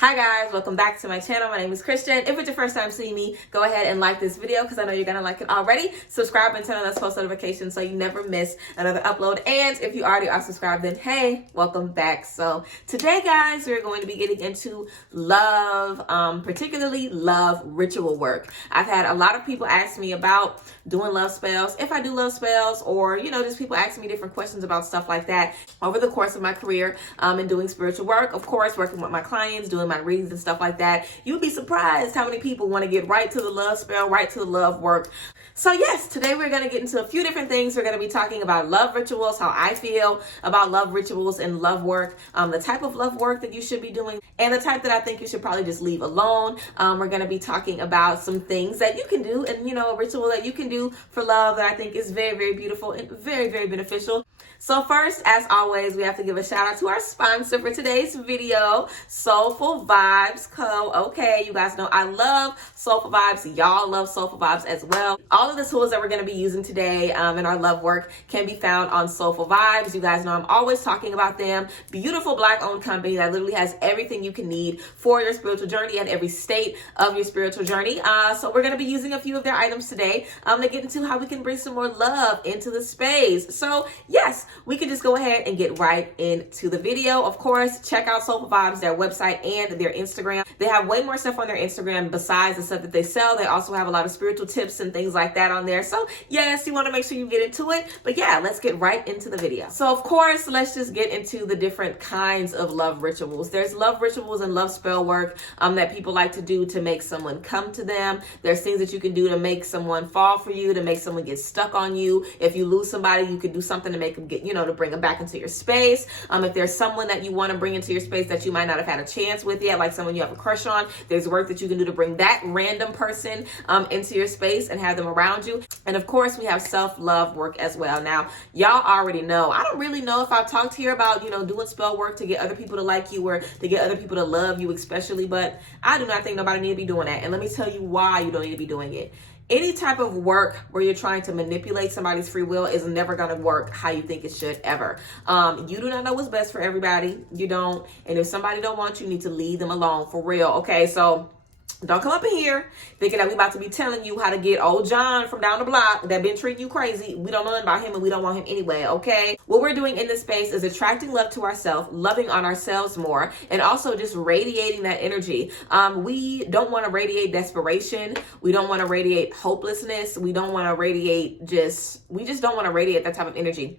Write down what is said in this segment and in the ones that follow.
Hi guys, welcome back to my channel. My name is Christian. If it's your first time seeing me, go ahead and like this video because I know you're gonna like it already. Subscribe and turn on those post notifications so you never miss another upload. And if you already are subscribed, then hey, welcome back. So today guys, we're going to be getting into love, particularly love ritual work. I've had a lot of people ask me about doing love spells, if I do love spells, or just people asking me different questions about stuff like that over the course of my career in doing spiritual work. Of course, working with my clients, doing my readings and stuff like that. You'd be surprised how many people want to get right to the love spell, right to the love work. So yes, today we're going to get into a few different things. We're going to be talking about love rituals, how I feel about love rituals and love work, the type of love work that you should be doing, and the type that I think you should probably just leave alone. We're going to be talking about some things that you can do and, a ritual that you can do for love that I think is very, very beautiful and very, very beneficial. So first, as always, we have to give a shout out to our sponsor for today's video, Soulful Vibes Co. Okay, you guys know I love Soulful Vibes. Y'all love Soulful Vibes as well. All of the tools that we're going to be using today in our love work can be found on Soulful Vibes. You guys know I'm always talking about them. Beautiful Black-owned company that literally has everything you can need for your spiritual journey at every state of your spiritual journey. So we're going to be using a few of their items today to get into how we can bring some more love into the space. So yes, we can just go ahead and get right into the video. Of course, check out Soulful Vibes, their website and their Instagram. They have way more stuff on their Instagram besides the stuff that they sell. They also have a lot of spiritual tips and things like that on there. So yes, you want to make sure you get into it. But yeah, let's get right into the video. So of course, let's just get into the different kinds of love rituals. There's love rituals and love spell work that people like to do to make someone come to them. There's things that you can do to make someone fall for you, to make someone get stuck on you. If you lose somebody, you could do something to make them get, to bring them back into your space. If there's someone that you want to bring into your space that you might not have had a chance with yet, like someone you have a crush on, there's work that you can do to bring that random person into your space and have them around you. And of course, we have self-love work as well. Now, y'all already know, I don't really know if I've talked here about, doing spell work to get other people to like you or to get other people to love you especially, but I do not think nobody need to be doing that. And let me tell you why you don't need to be doing it. Any type of work where you're trying to manipulate somebody's free will is never going to work how you think it should ever. You do not know what's best for everybody. You don't. And if somebody don't want you, you need to leave them alone for real. Okay, so don't come up in here thinking that we about to be telling you how to get old John from down the block that been treating you crazy. We don't know nothing about him and we don't want him anyway, okay? What we're doing in this space is attracting love to ourselves, loving on ourselves more, and also just radiating that energy. We don't want to radiate desperation. We don't want to radiate hopelessness. We don't want to radiate we just don't want to radiate that type of energy.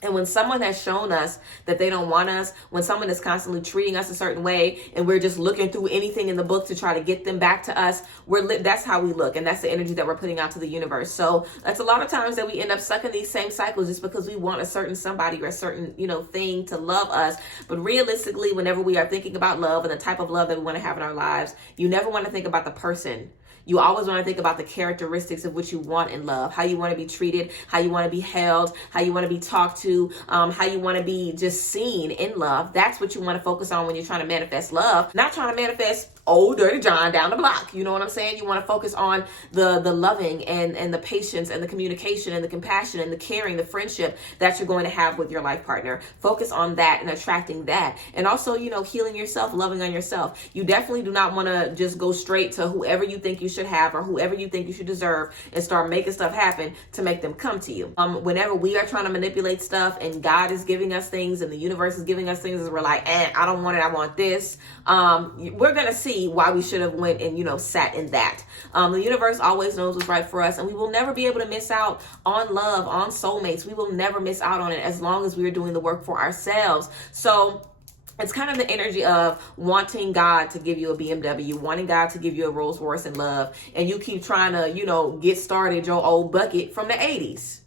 And when someone has shown us that they don't want us, when someone is constantly treating us a certain way and we're just looking through anything in the book to try to get them back to us, that's how we look. And that's the energy that we're putting out to the universe. So that's a lot of times that we end up stuck in these same cycles just because we want a certain somebody or a certain, thing to love us. But realistically, whenever we are thinking about love and the type of love that we want to have in our lives, you never want to think about the person. You always want to think about the characteristics of what you want in love, how you want to be treated, how you want to be held, how you want to be talked to, how you want to be just seen in love. That's what you want to focus on when you're trying to manifest love, not trying to manifest old dirty John down the block. You know what I'm saying? You want to focus on the loving and the patience and the communication and the compassion and the caring, the friendship that you're going to have with your life partner. Focus on that and attracting that. And also, healing yourself, loving on yourself. You definitely do not want to just go straight to whoever you think you should have or whoever you think you should deserve and start making stuff happen to make them come to you. Whenever we are trying to manipulate stuff and God is giving us things and the universe is giving us things and we're like, I don't want it, I want this. We're going to see why we should have went and, sat in that. The universe always knows what's right for us and we will never be able to miss out on love, on soulmates. We will never miss out on it as long as we are doing the work for ourselves. So it's kind of the energy of wanting God to give you a BMW, wanting God to give you a Rolls Royce in love, and you keep trying to, get started your old bucket from the 80s.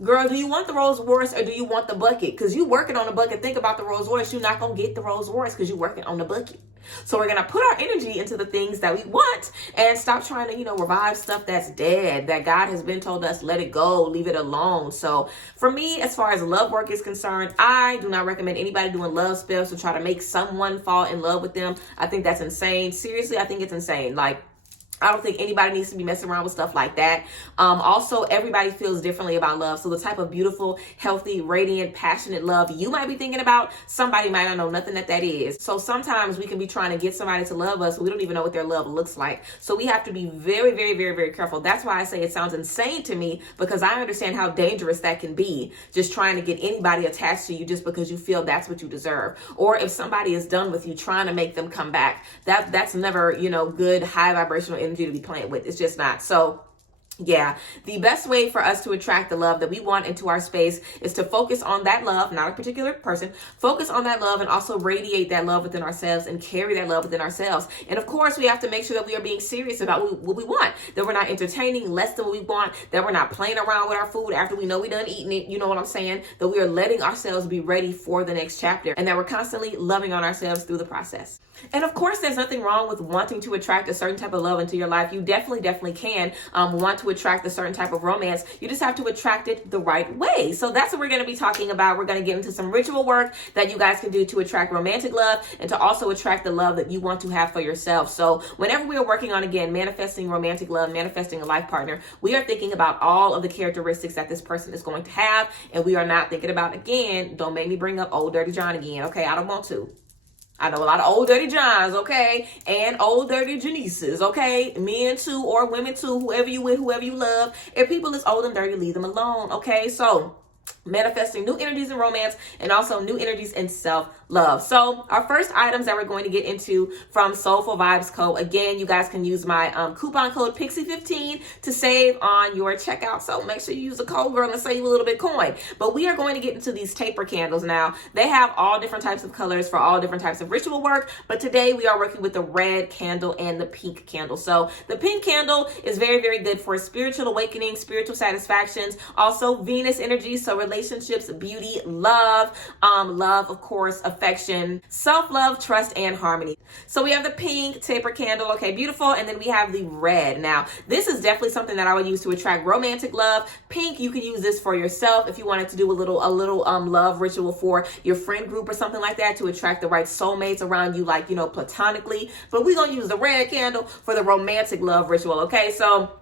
Girl, do you want the Rolls Royce or do you want the bucket? Because you working on the bucket, think about the Rolls Royce. You're not going to get the Rolls Royce because you're working on the bucket. So we're going to put our energy into the things that we want and stop trying to, revive stuff that's dead, that God has been told us, let it go, leave it alone. So for me, as far as love work is concerned, I do not recommend anybody doing love spells to try to make someone fall in love with them. I think that's insane. Seriously, I think it's insane. Like, I don't think anybody needs to be messing around with stuff like that. Also, everybody feels differently about love. So the type of beautiful, healthy, radiant, passionate love you might be thinking about, somebody might not know nothing that is. So sometimes we can be trying to get somebody to love us, but we don't even know what their love looks like. So we have to be very, very, very, very careful. That's why I say it sounds insane to me, because I understand how dangerous that can be, just trying to get anybody attached to you just because you feel that's what you deserve. Or if somebody is done with you, trying to make them come back. That's never, good, high vibrational energy to be playing with. It's just not. So yeah, the best way for us to attract the love that we want into our space is to focus on that love, not a particular person, focus on that love and also radiate that love within ourselves and carry that love within ourselves. And of course, we have to make sure that we are being serious about what we want, that we're not entertaining less than what we want, that we're not playing around with our food after we know we done eating it. You know what I'm saying? That we are letting ourselves be ready for the next chapter, and that we're constantly loving on ourselves through the process. And of course, there's nothing wrong with wanting to attract a certain type of love into your life. You definitely can want to attract a certain type of romance. You just have to attract it the right way. So that's what we're going to be talking about. We're going to get into some ritual work that you guys can do to attract romantic love and to also attract the love that you want to have for yourself. So whenever we are working on, again, manifesting romantic love, manifesting a life partner, we are thinking about all of the characteristics that this person is going to have. And we are not thinking about, again, don't make me bring up old dirty John again. Okay, I don't want to. I know a lot of old dirty Johns, okay, and old dirty Janices, okay, men too or women too, whoever you with, whoever you love. If people is old and dirty, leave them alone, okay? So manifesting new energies in romance and also new energies in self-love. So our first items that we're going to get into from Soulful Vibes Co. Again, you guys can use my coupon code Pixie15 to save on your checkout. So make sure you use the code, girl, and save a little bit coin. But we are going to get into these taper candles now. They have all different types of colors for all different types of ritual work. But today we are working with the red candle and the pink candle. So the pink candle is very, very good for spiritual awakening, spiritual satisfactions, also Venus energy. So relationships, beauty, love, of course, affection, self-love, trust, and harmony. So we have the pink taper candle. Okay, beautiful. And then we have the red. Now, this is definitely something that I would use to attract romantic love. Pink, you can use this for yourself if you wanted to do a little love ritual for your friend group or something like that to attract the right soulmates around you, like, platonically. But we're going to use the red candle for the romantic love ritual. Okay, so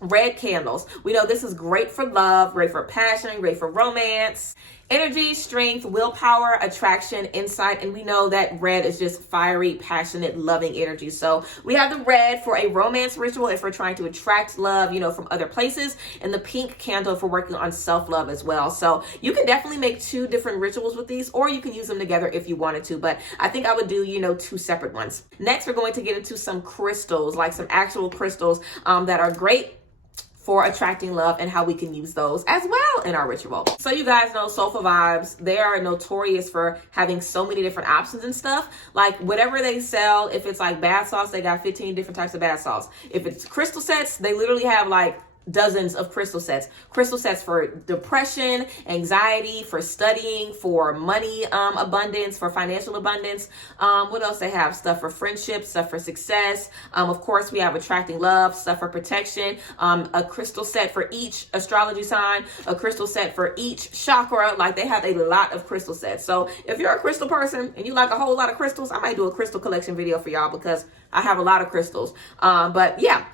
red candles. We know this is great for love, great for passion, great for romance, energy, strength, willpower, attraction, insight. And we know that red is just fiery, passionate, loving energy. So we have the red for a romance ritual if we're trying to attract love, from other places, and the pink candle for working on self-love as well. So you can definitely make two different rituals with these, or you can use them together if you wanted to, but I think I would do, two separate ones. Next, we're going to get into some crystals, like some actual crystals that are great for attracting love and how we can use those as well in our ritual. So you guys know Soulful Vibes, they are notorious for having so many different options and stuff. Like whatever they sell, if it's like bath salts, they got 15 different types of bath salts. If it's crystal sets, they literally have like dozens of crystal sets for depression, anxiety, for studying, for money abundance, for financial abundance. What else they have? Stuff for friendship, stuff for success. Of course, we have attracting love, stuff for protection, a crystal set for each astrology sign, a crystal set for each chakra. Like they have a lot of crystal sets. So if you're a crystal person and you like a whole lot of crystals, I might do a crystal collection video for y'all because I have a lot of crystals. But yeah,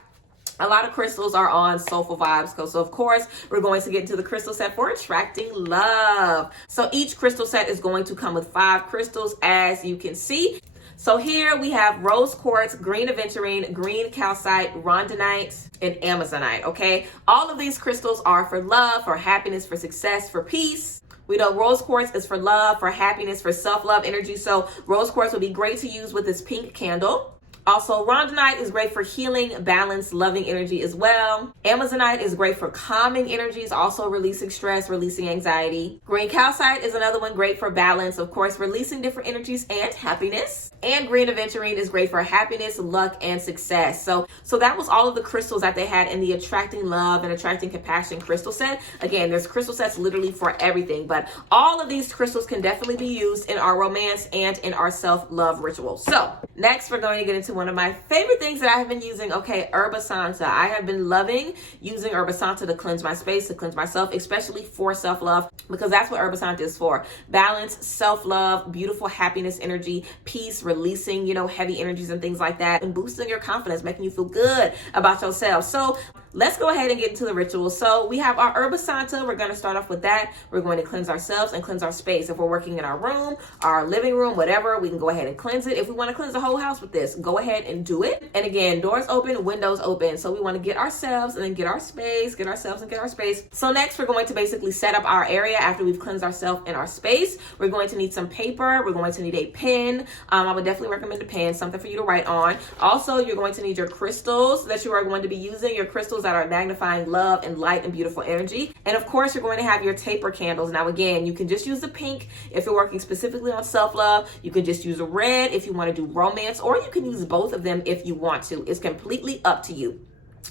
a lot of crystals are on Soulful Vibes Co. So of course, we're going to get into the crystal set for attracting love. So each crystal set is going to come with 5 crystals, as you can see. So here we have rose quartz, green aventurine, green calcite, rhodonite, and amazonite, okay? All of these crystals are for love, for happiness, for success, for peace. We know rose quartz is for love, for happiness, for self-love energy. So rose quartz would be great to use with this pink candle. Also, rhodonite is great for healing, balance, loving energy as well. Amazonite is great for calming energies, also releasing stress, releasing anxiety. Green calcite is another one great for balance, of course, releasing different energies and happiness. And green aventurine is great for happiness, luck, and success. So that was all of the crystals that they had in the attracting love and attracting compassion crystal set. Again, there's crystal sets literally for everything, but all of these crystals can definitely be used in our romance and in our self-love rituals. So next, we're going to get into one of my favorite things that I have been using. Okay, Herba Santa. I have been loving using Herba Santa to cleanse my space, to cleanse myself, especially for self-love, because that's what Herba Santa is for. Balance, self-love, beautiful happiness energy, peace, releasing, you know, heavy energies and things like that, and boosting your confidence, making you feel good about yourself. So let's go ahead and get into the ritual. So we have our Herba Santa. We're going to start off with that. We're going to cleanse ourselves and cleanse our space. If we're working in our room, our living room, whatever, we can go ahead and cleanse it. If we want to cleanse the whole house with this, go ahead and do it. And again, doors open, windows open. So we want to get ourselves and then get our space, get ourselves and get our space. So next we're going to basically set up our area after we've cleansed ourselves in our space. We're going to need some paper. We're going to need a pen. I would definitely recommend a pen, something for you to write on. Also, you're going to need your crystals that you are going to be using, your crystals that are magnifying love and light and beautiful energy. And of course, you're going to have your taper candles. Now, again, you can just use the pink if you're working specifically on self-love. You can just use a red if you want to do romance, or you can use both of them if you want to. It's completely up to you.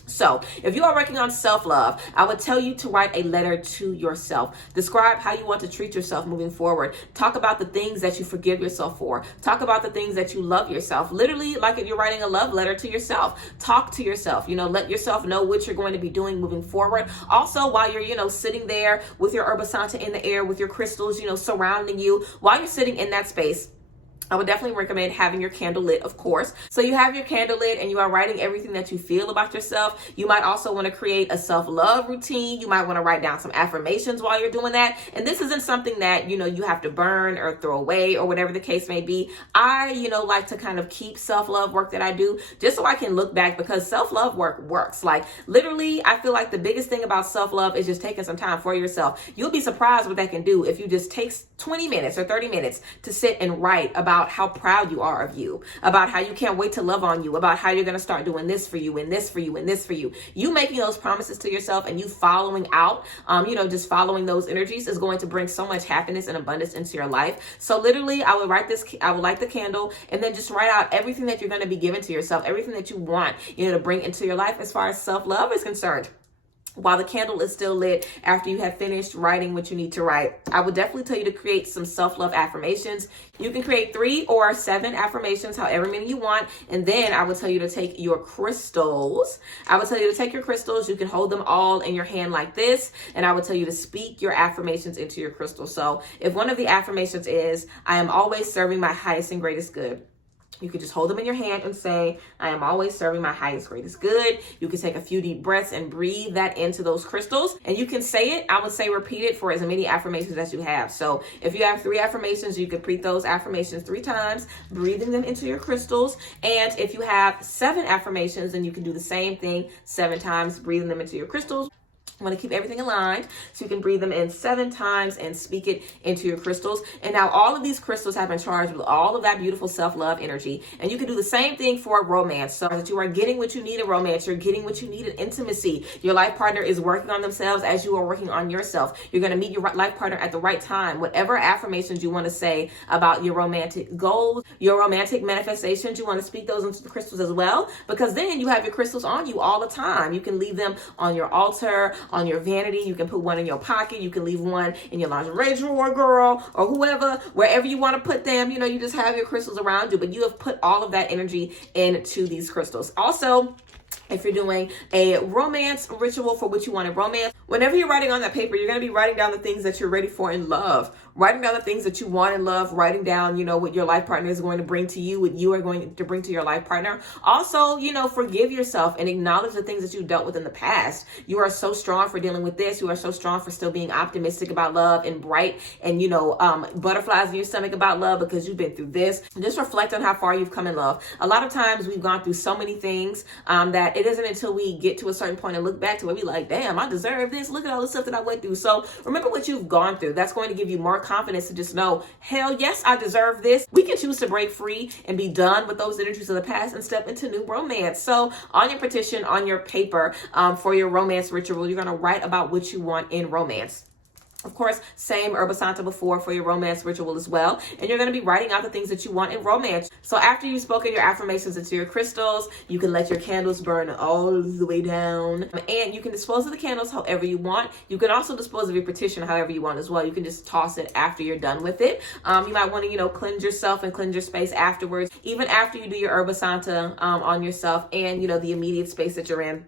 So if you are working on self-love, I would tell you to write a letter to yourself. Describe how you want to treat yourself moving forward. Talk about the things that you forgive yourself for. Talk about the things that you love yourself. Literally, like if you're writing a love letter to yourself, talk to yourself, let yourself know what you're going to be doing moving forward. Also, while you're, sitting there with your Herba Santa in the air, with your crystals, surrounding you, while you're sitting in that space, I would definitely recommend having your candle lit, of course. So you have your candle lit and you are writing everything that you feel about yourself. You might also want to create a self-love routine. You might want to write down some affirmations while you're doing that. And this isn't something that, you have to burn or throw away or whatever the case may be. I, like to kind of keep self-love work that I do just so I can look back, because self-love work works. Like literally, I feel like the biggest thing about self-love is just taking some time for yourself. You'll be surprised what that can do if you just take 20 minutes or 30 minutes to sit and write about how proud you are of you, about how you can't wait to love on you, about how you're going to start doing this for you and this for you and this for you. You making those promises to yourself and you following out, just following those energies is going to bring so much happiness and abundance into your life. So literally, I would light the candle and then just write out everything that you're going to be giving to yourself, everything that you want, to bring into your life as far as self-love is concerned. While the candle is still lit, after you have finished writing what you need to write, I would definitely tell you to create some self-love affirmations. You can create 3 or 7 affirmations, however many you want. And then I would tell you to take your crystals. You can hold them all in your hand like this. And I would tell you to speak your affirmations into your crystal. So if one of the affirmations is, I am always serving my highest and greatest good, you can just hold them in your hand and say, I am always serving my highest, greatest good. You can take a few deep breaths and breathe that into those crystals. And you can say it. I would say repeat it for as many affirmations as you have. So if you have 3 affirmations, you can repeat those affirmations 3 times, breathing them into your crystals. And if you have 7 affirmations, then you can do the same thing 7 times, breathing them into your crystals. I want to keep everything aligned, so you can breathe them in 7 times and speak it into your crystals. And now all of these crystals have been charged with all of that beautiful self-love energy. And you can do the same thing for romance, so that you are getting what you need in romance. You're getting what you need in intimacy. Your life partner is working on themselves as you are working on yourself. You're going to meet your life partner at the right time. Whatever affirmations you want to say about your romantic goals, your romantic manifestations, you want to speak those into the crystals as well, because then you have your crystals on you all the time. You can leave them on your altar, on your vanity. You can put one in your pocket. You can leave one in your lingerie drawer, girl, or whoever, wherever you want to put them. You just have your crystals around you, but you have put all of that energy into these crystals. Also, if you're doing a romance ritual for what you want in romance, whenever you're writing on that paper, you're going to be writing down the things that you're ready for in love, writing down the things that you want in love, writing down, what your life partner is going to bring to you, what you are going to bring to your life partner. Also, forgive yourself and acknowledge the things that you dealt with in the past. You are so strong for dealing with this. You are so strong for still being optimistic about love and bright and, butterflies in your stomach about love, because you've been through this. Just reflect on how far you've come in love. A lot of times we've gone through so many things that it isn't until we get to a certain point and look back to where we like, damn, I deserve this. Look at all the stuff that I went through. So remember what you've gone through. That's going to give you more confidence to just know, hell yes, I deserve this. We can choose to break free and be done with those energies of the past and step into new romance. So on your petition, on your paper, for your romance ritual, you're going to write about what you want in romance. Of course, same Herba Santa before for your romance ritual as well. And you're going to be writing out the things that you want in romance. So after you've spoken your affirmations into your crystals, you can let your candles burn all the way down. And you can dispose of the candles however you want. You can also dispose of your petition however you want as well. You can just toss it after you're done with it. You might want to, cleanse yourself and cleanse your space afterwards, even after you do your Herba Santa on yourself and, the immediate space that you're in.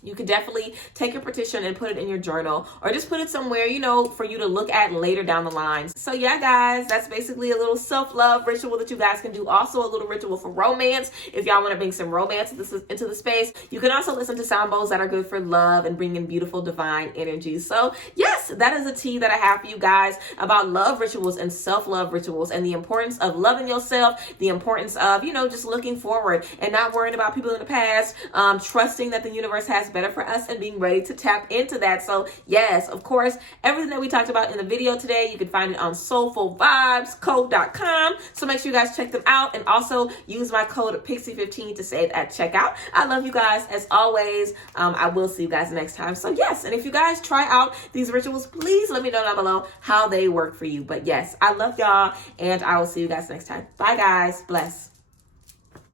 You could definitely take your petition and put it in your journal, or just put it somewhere, for you to look at later down the line. So yeah, guys, that's basically a little self-love ritual that you guys can do. Also a little ritual for romance. If y'all want to bring some romance into the space, you can also listen to sound bowls that are good for love and bring in beautiful divine energy. So yes, that is a tea that I have for you guys about love rituals and self-love rituals, and the importance of loving yourself, the importance of, just looking forward and not worrying about people in the past, trusting that the universe has better for us and being ready to tap into that. So yes, of course, everything that we talked about in the video today, you can find it on soulfulvibescode.com. So make sure you guys check them out, and also use my code Pixie15 to save at checkout. I love you guys as always. I will see you guys next time. So yes, and if you guys try out these rituals, please let me know down below how they work for you. But yes, I love y'all, and I will see you guys next time. Bye guys. Bless.